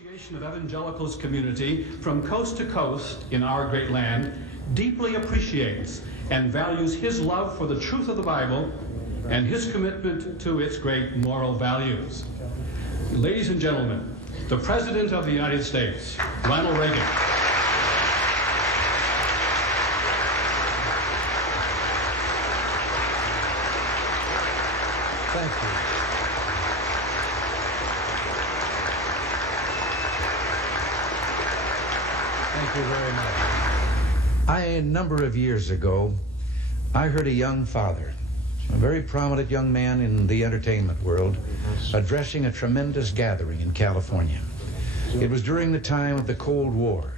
Association of Evangelicals community from coast to coast in our great land deeply appreciates and values his love for the truth of the Bible and his commitment to its great moral values. Ladies and gentlemen, the President of the United States, Ronald Reagan. Thank you. Thank you very much. A number of years ago, I heard a young father, a very prominent young man in the entertainment world, addressing a tremendous gathering in California. It was during the time of the Cold War,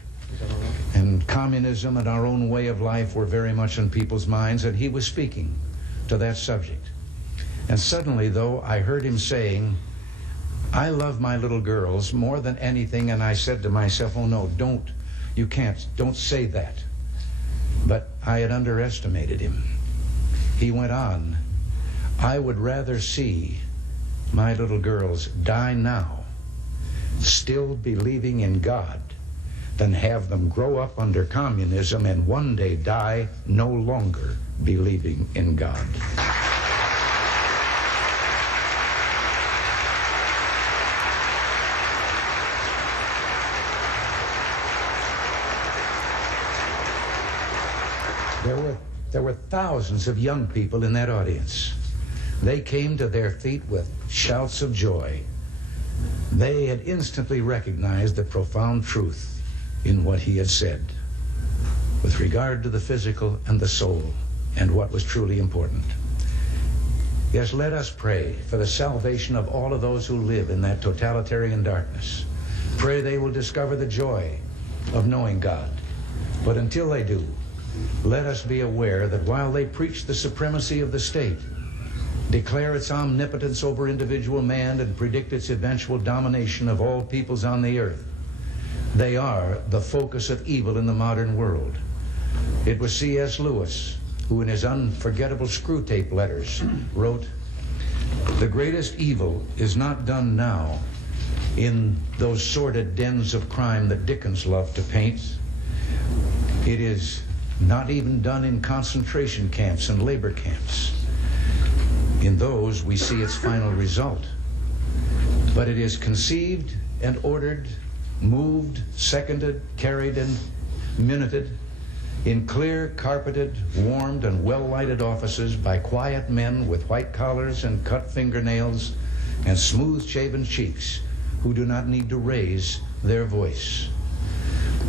and communism and our own way of life were very much on people's minds, and he was speaking to that subject. And suddenly, though, I heard him saying, "I love my little girls more than anything," and I said to myself, "Oh no, don't say that." But I had underestimated him. He went on, "I would rather see my little girls die now, still believing in God, than have them grow up under communism and one day die no longer believing in God." There were thousands of young people in that audience. They came to their feet with shouts of joy. They had instantly recognized the profound truth in what he had said with regard to the physical and the soul and what was truly important. Yes, let us pray for the salvation of all of those who live in that totalitarian darkness. Pray they will discover the joy of knowing God. But until they do, let us be aware that while they preach the supremacy of the state, declare its omnipotence over individual man, and predict its eventual domination of all peoples on the earth, they are the focus of evil in the modern world. It was C.S. Lewis who, in his unforgettable Screwtape letters, wrote, "The greatest evil is not done now in those sordid dens of crime that Dickens loved to paint. It is not even done in concentration camps and labor camps. In those we see its final result. But it is conceived and ordered, moved, seconded, carried, and minuted in clear, carpeted, warmed, and well-lighted offices by quiet men with white collars and cut fingernails and smooth-shaven cheeks who do not need to raise their voice."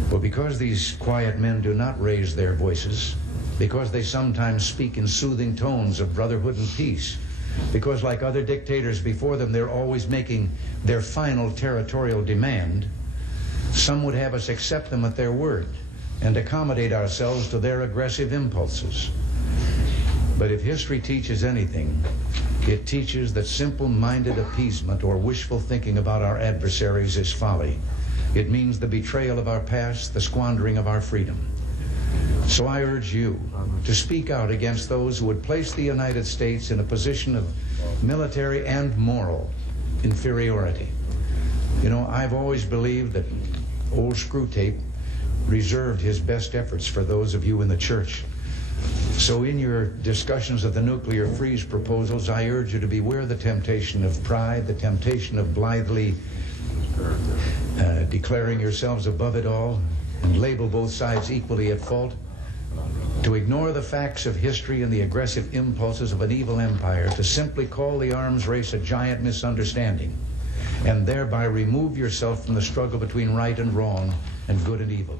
Well, because these quiet men do not raise their voices, because they sometimes speak in soothing tones of brotherhood and peace, because like other dictators before them, they're always making their final territorial demand, some would have us accept them at their word and accommodate ourselves to their aggressive impulses. But if history teaches anything, it teaches that simple-minded appeasement or wishful thinking about our adversaries is folly. It means the betrayal of our past, the squandering of our freedom. So I urge you to speak out against those who would place the United States in a position of military and moral inferiority. You know, I've always believed that old Screwtape reserved his best efforts for those of you in the church. So in your discussions of the nuclear freeze proposals, I urge you to beware the temptation of pride, the temptation of blithely declaring yourselves above it all and label both sides equally at fault, to ignore the facts of history and the aggressive impulses of an evil empire, to simply call the arms race a giant misunderstanding, and thereby remove yourself from the struggle between right and wrong and good and evil.